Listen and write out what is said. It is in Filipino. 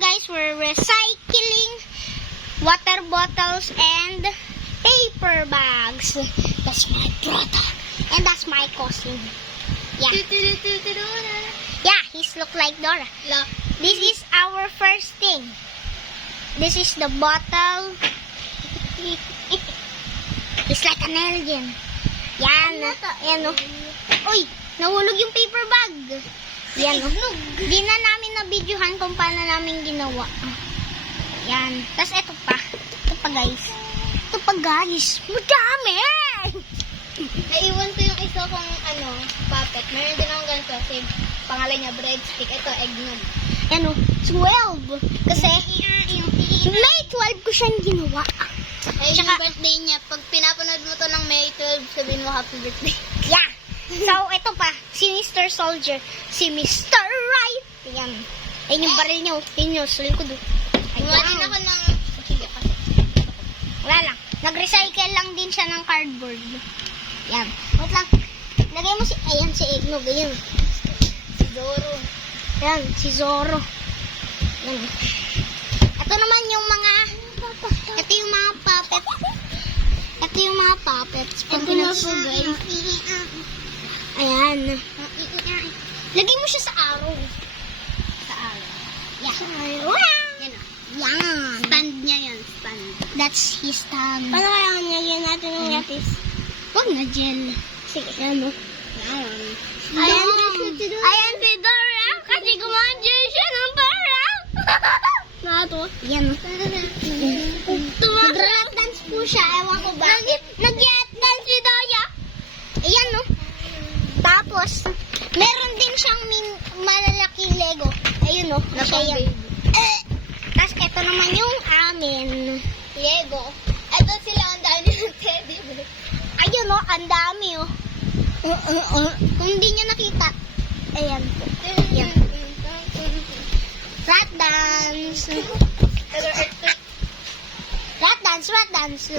guys, we're recycling water bottles and paper bags. That's my brother. And that's my cousin. Yeah. Yeah, he's look like Dora. This is our first thing. This is the bottle. It's like an alien. Yan. Ayan o. Uy, nahulog yung paper bag. Yan o. Di na namin na-videohan kung paano namin ginawa. Yan. Tapos ito pa. Ito pa guys. Ito pa guys. Madami! Naiwan ko yung isa kong puppet. Meron din akong ganito. Kasi pangalan niya breadstick. Ito, eggnog. Ano, 12. Kasi, May 12 ko siyang ginawa. Ay, yung birthday niya. Pag pinapanood mo to ng May 12, sabihin mo happy birthday. Yeah. So, ito pa. Si Mr. Soldier. Si Mr. Right. Yan. Ayun yung baril niya. Ayun yung sul ko doon. Gumawa din ako ng... Sige, kasi. Wala lang. Nag-recycle lang din siya ng cardboard. Yan. Wait lang. Lagay mo si... Ayan, si Eggnog. Ayan. Si Zoro. Ayan, si Zoro. Yan. Ito naman yung mga... Ito yung mga puppet. Ito yung mga puppets. Pag pinasugay. Ayan. Lagay mo siya sa araw. Sa araw. Yeah. Wow! Yan o. Yan. Stand niya yan. Stand. That's his stand. Paano kaya nilagyan natin ng lapis? Huwag na gel. Sige. Ayan o. Yan. Ayan si Dora. Kasi kumandiyan siya ng parang. Nato. Yan o. Nag-rap dance po siya. Ewan ko ba? Nag-rap dance si Daya. Ayan o. Tapos, meron din siyang malalaking Lego. Ayun o. Siya yan. Tapos, ito naman yung amin. Lego. Ito sila ang dami ng teddy bear. Ayun o. Ang dami o. Kung hindi niya nakita. Ayan po. Yan. Rat dance. Rat dance, rat dance.